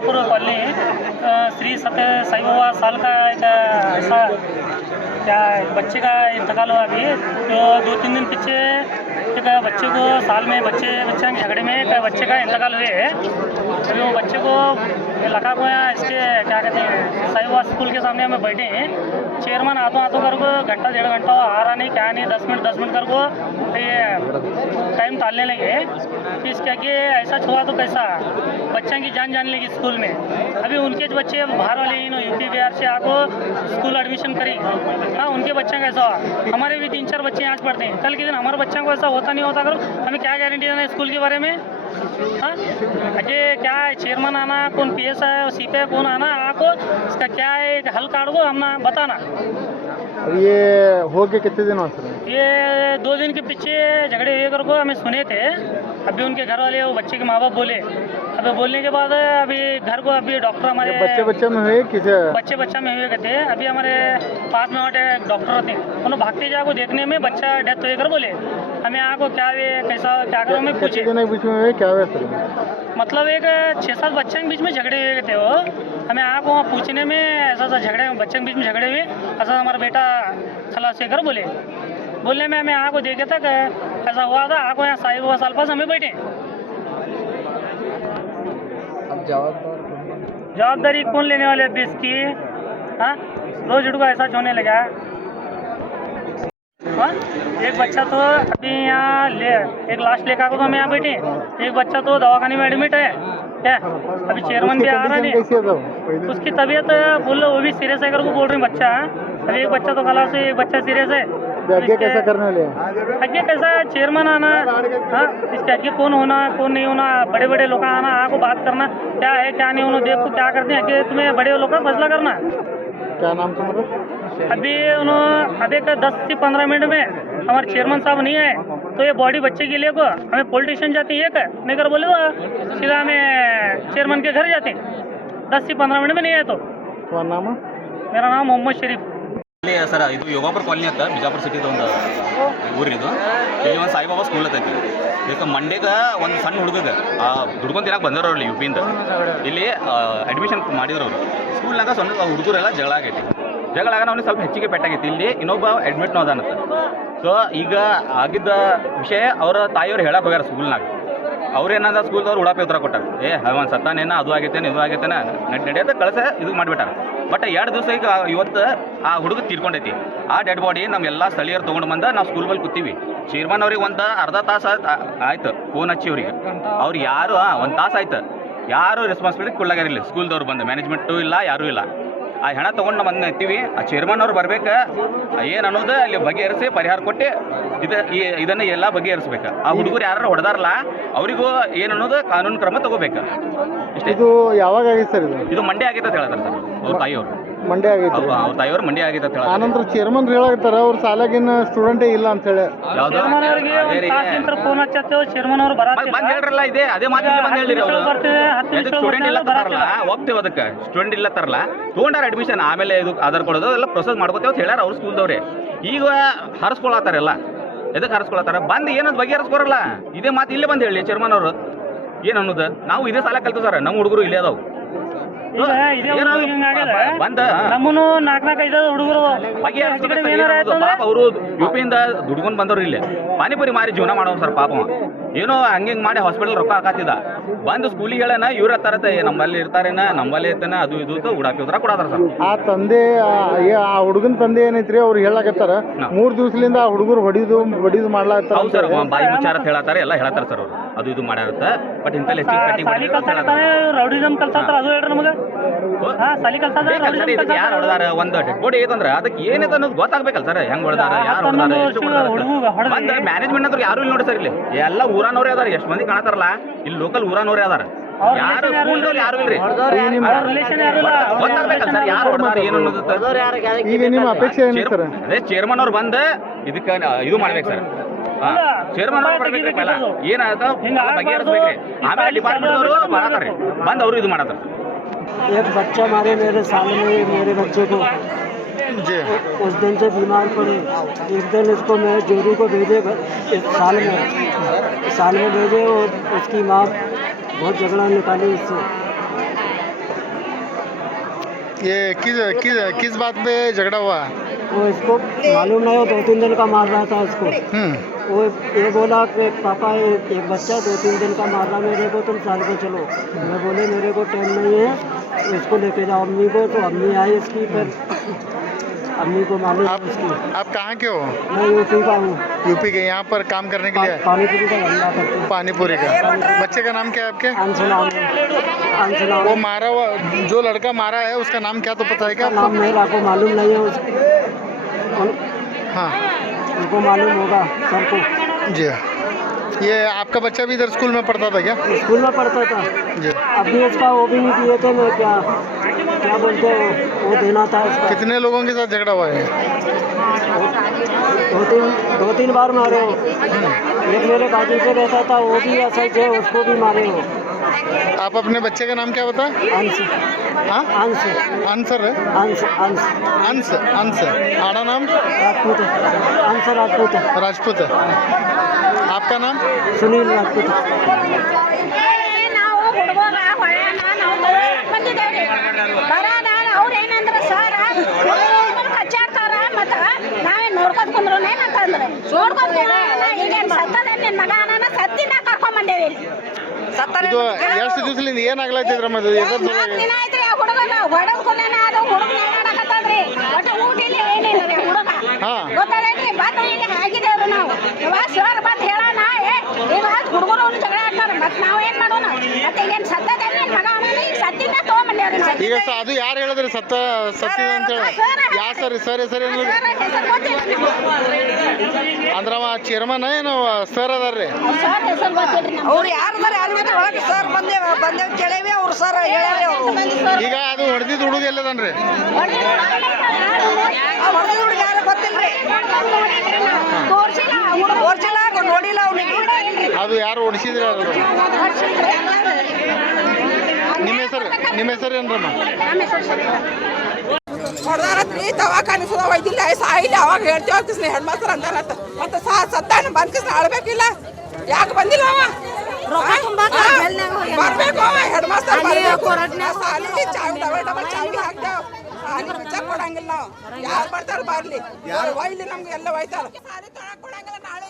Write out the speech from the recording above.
योगापुर colony Shri सत्य साई बाबा साल का एक ऐसा क्या बच्चे का इंतकाल हुआ अभी। तो 2-3 दिन पीछे एक बच्चे को साल में बच्चे के झगड़े में एक बच्चे का इंतकाल हुए है। अभी वो बच्चे को लगा हुआ इसके क्या कहते हैं साई बाबा स्कूल के सामने हमें बैठे हैं। चेयरमैन आतों कर को घंटा 1.5 घंटा आ रहा नहीं क्या नहीं 10 मिनट कर को ये टाइम टालने लगे। इस क्या कि ऐसा छुआ तो कैसा बच्चा की जान लेगी स्कूल में। अभी उनके बच्चे बाहर वाले यूपी बिहार से आको स्कूल एडमिशन करी। हाँ उनके बच्चे का ऐसा हुआ। हमारे भी 3-4 बच्चे यहाँ पढ़ते हैं। कल के दिन हमारे बच्चों को ऐसा होता नहीं होता करो हमें क्या गारंटी देना है स्कूल के बारे में। हाँ ये क्या है चेयरमैन आना कौन PS है और CP कौन आना आपको इसका क्या है एक हल काट दो हमना बताना। ये हो गए कितने दिन सर? ये 2 दिन के पीछे झगड़े हुए कर को हमें सुने थे। अभी उनके घर वाले वो बच्चे के माँ बाप बोले। अभी बोलने के बाद अभी घर को अभी डॉक्टर हमारे बच्चे में हुए किसे बच्चा में हुए कहते। अभी हमारे पास में वहाँ एक डॉक्टर थे उन्होंने भागते जाको देखने में बच्चा डेथ हुए कर बोले हमें आको क्या वे कैसा क्या करो हमें पूछे बीच में हुए क्या हुआ सर? मतलब एक 6-7 बच्चे के बीच में झगड़े हुए थे वो। हमें आको वहाँ पूछने में ऐसा झगड़े बच्चे के बीच में झगड़े हुए ऐसा हमारा बेटा खलास से कर बोलने में हमें आको देखे तक ऐसा हुआ था। आको यहाँ साई बाबा साल पास हमें बैठे। जवाबदारी कौन लेने वाले अभी इसकी? हाँ रोज उड़ को ऐसा होने लगा। हाँ एक बच्चा तो अभी यहाँ एक लास्ट लेकर तो हम यहाँ बैठे। एक बच्चा तो दवाखाने में एडमिट है क्या। अभी चेयरमैन भी आ रहा है उसकी तबीयत बोल लो वो भी सीरियस है कर को बोल रहे हैं बच्चा। अभी एक बच्चा तो खलास है एक बच्चा सीरियस है। आगे कैसा करने वाले आगे कैसा चेयरमैन आना। हाँ इसके आगे कौन होना कौन नहीं होना बड़े बड़े लोग आना आपको बात करना क्या है क्या नहीं होना देखो क्या करते हैं आगे तुम्हें बड़े लोग का फैसला करना। क्या नाम तुम्हारा? अभी उन्होंने अभी 10 से 15 मिनट में हमारे चेयरमैन साहब नहीं आए तो ये बॉडी बच्चे के लिए को हमें पुलिस स्टेशन जाती है नहीं कर बोले सीधा हमें चेयरमैन के घर जाते 10 से 15 मिनट में नहीं आए। तो तुम्हारा नाम? मेरा नाम मोहम्मद शरीफ। ಸರ್ ಇದು ಯೋಗಾಪುರ ಕಾಲನಿ ಅಂತ ಬಿಜಾಪುರ ಸಿಟಿದು ಒಂದು ಊರಿದು ಇಲ್ಲಿ ಒಂದು ಸಾಯಿಬಾಬಾ ಸ್ಕೂಲ್ ಐತಿ ಇದಕ್ಕೆ ಮಂಡ್ಯಗೆ ಒಂದು ಸಣ್ಣ ಹುಡುಗಗೆ ದುಡ್ಕೊಂಡು ತಿನ್ನಕ್ಕೆ ಬಂದರು ಅಲ್ಲಿ UPಯಿಂದ ಇಲ್ಲಿ ಅಡ್ಮಿಷನ್ ಮಾಡಿದ್ರು ಅವರು ಸ್ಕೂಲ್ನಾಗ ಸಣ್ಣ ಹುಡುಗರೆಲ್ಲ ಜಗಳ ಆಗೈತಿ ಜಗಳ ಆಗ ಅವ್ನಿಗೆ ಸ್ವಲ್ಪ ಹೆಚ್ಚಿಗೆ ಪೆಟ್ಟಾಗೈತಿ ಇಲ್ಲಿ ಇನ್ನೊಬ್ಬ ಅಡ್ಮಿಟ್ನೂ ಅದಾನಂತ ಸೊ ಈಗ ಆಗಿದ್ದ ವಿಷಯ ಅವರ ತಾಯಿಯವ್ರು ಹೇಳಕ್ಕೆ ಹೋಗ್ಯಾರ ಸ್ಕೂಲ್ನಾಗ ಅವ್ರೇನಾದ ಸ್ಕೂಲ್ದವ್ರು ಉಡಾಪಿ ಉತ್ತರ ಕೊಟ್ಟಾರ ಒಂದು ಸತ್ತಾನೇನ ಅದು ಆಗೈತೇನೆ ಇದು ಆಗೈತೇನೆ ನಡೆಯೋದು ಕಳಿಸ ಇದು ಮಾಡಿಬಿಟ್ಟಾರ ಬಟ್ 2 ದಿವಸ ಈಗ ಇವತ್ತು ಆ ಹುಡುಗ ತೀರ್ಕೊಂಡೈತಿ ಆ ಡೆಡ್ ಬಾಡಿ ನಮ್ಮೆಲ್ಲ ಸ್ಥಳೀಯರು ತೊಗೊಂಡು ಬಂದ ನಾವು ಸ್ಕೂಲ್ ಬಲ್ಲಿ ಕೂತೀವಿ ಚೇರ್ಮನ್ ಅವ್ರಿಗೆ ಒಂದು ಅರ್ಧ ತಾಸು ಆಯ್ತು ಫೋನ್ ಹಚ್ಚಿ ಅವ್ರಿಗೆ ಅವ್ರು ಯಾರು 1 ತಾಸು ಆಯ್ತು ಯಾರು ರೆಸ್ಪಾನ್ಸಿಬಿಲಿಟಿ ಕೊಡ್ಲಾಗಿರಲಿಲ್ಲ ಸ್ಕೂಲ್ದವ್ರು ಬಂದು ಮ್ಯಾನೇಜ್ಮೆಂಟು ಇಲ್ಲ ಯಾರೂ ಇಲ್ಲ ಆ ಹೆಣ ತೊಗೊಂಡು ನಾವು ಬಂದು ನಿಂತೀವಿ ಆ ಚೇರ್ಮನ್ ಅವ್ರು ಬರ್ಬೇಕು ಏನು ಅನ್ನೋದು ಅಲ್ಲಿ ಬಗೆಹರಿಸಿ ಪರಿಹಾರ ಕೊಟ್ಟು ಇದನ್ನು ಎಲ್ಲ ಬಗೆಹರಿಸ್ಬೇಕು ಆ ಹುಡುಗರು ಯಾರು ಹೊಡೆದಾರಲ್ಲ ಅವರಿಗೂ ಏನು ಅನ್ನೋದು ಕಾನೂನು ಕ್ರಮ ತಗೋಬೇಕು ಇಷ್ಟೇ. ಇದು ಯಾವಾಗ ಆಗಿತ್ತು ಸರ್? ಇದು ಮಂಡ್ಯ ಆಗೈತೆ ಅಂತ ಹೇಳ್ತಾರೆ ಸರ್ ಅವ್ರ ತಾಯಿಯವರು ಮಂಡ್ಯ ಆಗಿತ್ತು ಅವ್ರ ತಾಯಿಯವರು ಮಂಡ್ಯ ಆಗೈತೆ ಅಂತ ಹೇಳ್ತಾರೆ. ಆನಂತರ ಚೇರ್ಮನ್ ಹೇಳಾಗ್ತಾರ ಅವ್ರ ಸಾಲಾಗಿನ ಸ್ಟೂಡೆಂಟೇ ಇಲ್ಲ ಅಂತ ಹೇಳಿ ಬಂದ್ ಹೇಳ್ರಲ್ಲ ಇದೆ ಅದೇ ಮಾತು ಬಂದ್ ಹೇಳಿರಿ ಅವರು ಸ್ಟೂಡೆಂಟ್ ಇಲ್ಲ ತರಲ್ಲ ಹೋಗ್ತೇವೆ ಅದಕ್ಕೆ ಸ್ಟೂಡೆಂಟ್ ಇಲ್ಲ ತರಲ್ಲ ತೊಗೊಂಡಾರ ಅಡ್ಮಿಷನ್ ಆಮೇಲೆ ಇದು ಆಧಾರ್ ಕೊಡೋದು ಎಲ್ಲ ಪ್ರೊಸೆಸ್ ಮಾಡ್ಕೋತೇವೆ ಅಂತ ಹೇಳ್ಯಾರ ಅವ್ರು ಸ್ಕೂಲ್ದವ್ರೆ ಈಗ ಹರಿಸ್ಕೊಳತ್ತಾರೆಲ್ಲ ಎದಕ್ಕೆ ಹರಿಸ್ಕೊಳತ್ತಾರ ಬಂದು ಏನದು ಬಗೆಹರಿಸ್ಕೊರಲ್ಲ ಇದೇ ಮಾತು ಇಲ್ಲೇ ಬಂದು ಹೇಳಿ ಚೇರ್ಮನ್ ಅವರು ಏನು ಅನ್ನೋದು ನಾವು ಇದೇ ಸಾಲ ಕಲ್ತು ಸರ್ ನಮ್ಮ ಹುಡುಗರು ಇಲ್ಲೇ ಅದಾವು ಬಂದ ನಮ್ಮನು 4-5 ಹುಡುಗರು ಅವರು UPಯಿಂದ ದುಡ್ಕೊಂಡು ಬಂದವ್ರು ಇಲ್ಲೇ ಪಾನಿಪುರಿ ಮಾರಿ ಜೀವನ ಮಾಡೋರು ಸರ್ ಪಾಪ ಏನೋ ಹಂಗೆ ಮಾಡಿ ಹಾಸ್ಪಿಟಲ್ ರೊಕ್ಕ ಹಾಕತ್ತಿದ್ದ ಬಂದು ಸ್ಕೂಲಿಗೆ ಹೇಳನ ಇವ್ರ ಹತ್ತಾರತ್ತೆ ನಮ್ಮಲ್ಲಿ ಇರ್ತಾರೇನ ನಮ್ಮಲ್ಲಿ ಇರ್ತಾನೆ ಅದು ಇದು ಉಡಾಪಿ ಉತ್ತರ ಕೊಡಾತಾರ ಸರ್. ಆ ತಂದೆ ಆ ಹುಡುಗನ ತಂದೆ ಏನೈತ್ರಿ ಅವ್ರು ಹೇಳಾಕತ್ತಾರ 3 ದಿವಸದಿಂದ ಆ ಹುಡುಗರು ಹೊಡಿದು ಮಾಡ್ಲಾತ್ತಾರ. ಹೌದು ಸರ್ ಬಾಯಿ ಮುಚ್ಚಾರ ಅಂತ ಹೇಳತ್ತಾರ ಎಲ್ಲ ಹೇಳ್ತಾರ ಸರ್ ಅವರು ಅದು ಇದು ಮಾಡ್ಯಾರತ್ತ ಬಟ್ ಇಂತಲ್ಲಿ ರೌಡಿಸಮ್ ಕಲ್ಸಾತಾರ ಅದು ಹೇಳ್ರಿ ನಮಗೆ ಯಾರು ಹೊಡೆದಾರ ಒಂದು ಡೆಡ್ ಬಾಡಿ ಐತಂದ್ರ ಅದಕ್ಕೆ ಏನೈತೆ ಅನ್ನೋದು ಗೊತ್ತಾಗ್ಬೇಕಲ್ಲ ಸರ್ ಹೆಂಗ್ ಹೊಡೆದಾರ ಯಾರು ಹೊಡೆದಾರ ಮ್ಯಾನೇಜ್ಮೆಂಟ್ ಅಂದ್ರೆ ಯಾರು ಇಲ್ಲಿ ನೋಡಿ ಸರ್ ಇಲ್ಲಿ ಎಲ್ಲ ಊರಾನವ್ರೇ ಅದಾರ ಎಷ್ಟು ಮಂದಿ ಕಾಣತಾರಲ್ಲ ಇಲ್ಲಿ ಲೋಕಲ್ ಊರಾನವ್ರೇ ಅದಾರ ಯಾರು ಸ್ಕೂಲ್ದವ್ರು ಯಾರು ಇಲ್ರಿ ಗೊತ್ತಾಗ್ಬೇಕಲ್ಲ ಸರ್ ಯಾರು ಹೊಡೆದಾರ ಏನು ಅನ್ನೋದು. ಈಗ ನಿಮ್ಮ ಅಪೇಕ್ಷೆ ಏನು ಸರ್? ಅದೇ ಚೇರ್ಮನ್ ಅವ್ರು ಬಂದು ಇದಕ್ಕೆ ಇದು ಮಾಡ್ಬೇಕು ಸರ್ ಚೇರ್ಮನ್ ಅವ್ರು ಬರ್ಬೇಕಲ್ಲ ಏನಾದ ಬಗೆಹರಿಸ್ಬೇಕ್ರಿ ಆಮೇಲೆ ಡಿಪಾರ್ಟ್ಮೆಂಟ್ ಅವರು ಬರತಾರ್ರಿ ಬಂದು ಅವರು ಇದು ಮಾಡತ್ತಾರ. एक बच्चा मारे मेरे सामने मेरे बच्चे को उस दिन से बीमार पड़े। एक दिन इसको मैं जोरू को भेजे साल में भेजे और उसकी माँ बहुत झगड़ा निकाली इससे ये किस बात पे झगड़ा हुआ? वो इसको मालूम नहीं हो 2-3 दिन का मार रहा था इसको। वो ये बोला कि पापा एक बच्चा 2-3 दिन का मार रहा मेरे को, तुम साल को चलो। मैं बोले मेरे को टाइम नहीं है, इसको लेके जाओ अम्मी को। तो अम्मी आई इसकी, फिर अम्मी को मालूम है इसकी। आप कहाँ के हो? मैं यूपी का हूँ। यूपी के, यहाँ पर काम करने के लिए? पानीपुरी का धंधा करते हैं। पानीपुरी का। बच्चे का नाम क्या है आपके? अंशुला। वो मारा हुआ जो लड़का मारा है उसका नाम क्या तो पता है क्या आपको? नाम मेरा को मालूम नहीं है उसको। हाँ उनको मालूम होगा सर को। जी। ये आपका बच्चा भी इधर स्कूल में पढ़ता था क्या? स्कूल में पढ़ता था जी। अभी इसका वो भी नहीं दिए थे। मैं क्या बोलते हैं वो देना था इसका। कितने लोगों के साथ झगड़ा हुआ है? 2-3 बार मारे हो। एक मेरे बाजू से रहता था, वो भी ऐसा ही, उसको भी मारे हो। आप अपने बच्चे का नाम क्या बता? अंश। हाँ अंश। आंसर है? अंश। अंश। अंश। अंश आड़ा नाम? राजपूत। अंश राजपूत। राजपूत है। आपका नाम? सुनील राजपूत। ಅವ್ರೇನಂದ್ರೆ ಸರ್ ಕಚ್ಚಾಡ್ತಾರ ಮತ್ತ ನಾವೇ ನೋಡ್ಕೊತ ಕುಂದ್ರನೇನಂತಂದ್ರೆ ನೋಡ್ಕೊತ ಈಗೇನು ಸತ್ತದ ನಿನ್ನ ಮಗ ಅನ್ನ ಸತ್ತಿನ ಕರ್ಕೊಂಡ್ ಬಂದೇವಿ. ಇದು ಎಷ್ಟು ದಿವಸದಿಂದ ಏನಾಗ್ಲತ್ತಿದ್ರಮ್ಮ ಇದು? ದಿನ ಐತ್ರಿ ಆ ಹುಡುಗನ ಹೊಡೆದ್ ಕುಲೇನ ಅದು ಹುಡುಗ ಏನಾಡಕತ್ತದ್ರಿ ಒಟ್ಟು ಊಟ ಇಲ್ಲ ಏನಿಲ್ಲ ರೀ ಹುಡುಗ ಗೊತ್ತದೇನ್ರಿ. ಬಂದು ಇಲ್ಲಿ ಹಾಕಿದೇವ್ರಿ ನಾವು. ಇವಾಗ ಸರ್ ಬಂದು ಹೇಳೋಣ ಈಗ ಹುಡುಗರು ಜಗಳ ಆಡ್ತಾರ ಮತ್ ನಾವ್ ಏನ್ ಮಾಡೋಣ? ಮತ್ತೆ ಈಗೇನ್ ಸತ್ತದ ನಿನ್ ಮಗ ಅನ್ನ ಈಗ ಸತ್ತಿನ ತಗೊಂಬಂದೇವ್ರಿ. ಈಗ ಅದು ಯಾರು ಹೇಳಿದ್ರಿ ಸತ್ತಿದ ಅಂತ ಹೇಳಿ? ಯಾವ ಸರಿ ಸರಿ ಸರಿ ಅಂದ್ರ ಅವ ಚೇರ್ಮನ್ ಏನು ಸರ್ ಅದಾರ್ರಿ? ಸರ್ ಹೆಸರು ಗೊತ್ತಿಲ್ರಿ ಅವ್ರು ಯಾರದಾರ ಯಾರು ಒಳಗೆ ಸರ್ ಬಂದೇವ ಕೇಳೇವಿ. ಅವ್ರು ಸರ್ ಹೇಳ್ಯಾರಿ. ಈಗ ಅದು ಹೊಡೆದಿದ್ದು ಹುಡುಗ ಎಲ್ಲದನ್ರಿ? ಹೊಡೆದ ಹುಡುಗ ಯಾರು ಗೊತ್ತಿಲ್ರಿ. ತೋರ್ಸಿಲ್ಲ ನೋಡಿಲ್ಲ ಅವನಿಗೆ. ಅದು ಯಾರು ಹೊಡಿಸಿದ್ರಿ? ನಿಮ್ಮ ಹೆಸರು ಏನ್ರಮ್ಮ? ಹೊಡೆದಾರತ್ರಿ ದವಾಖಾನೆ ಸುದ ಒಯ್ದಿಲ್ಲ ಸಾಯಿಲ್ಲ. ಅವಾಗ ಹೇಳ್ತೇವ ಹೆಡ್ ಮಾಸ್ತರ್ ಅಂತಾನತ್ತ. ಮತ್ತೆ ಸತ್ತಾನ ಬಂದ್ ಕಿಸ್ ಆಳ್ಬೇಕಿಲ್ಲ. ಯಾಕೆ ಬಂದಿಲ್ಲ ಅವ? ಬರ್ಬೇಕು ಅವ ಹೆಡ್ ಮಾಸ್ತರ್ ಸಾಲಿಗೆ ಡಬಲ್ ಚಾವಿ ಹಾಕ್ತೇವ. ಸಾಲಿ ಬಿಚ್ಚಕ್ ಕೊಡಂಗಿಲ್ಲ ನಾವು. ಯಾರು ಬರ್ತಾರ ಬರ್ಲಿ. ಒಯ್ಲಿ ನಮ್ಗೆ ಎಲ್ಲ ಒಯ್ತಾರ. ಸಾಲಿ ತೊಳಕ್ ಕೊಡಂಗಿಲ್ಲ. ನಾಳೆ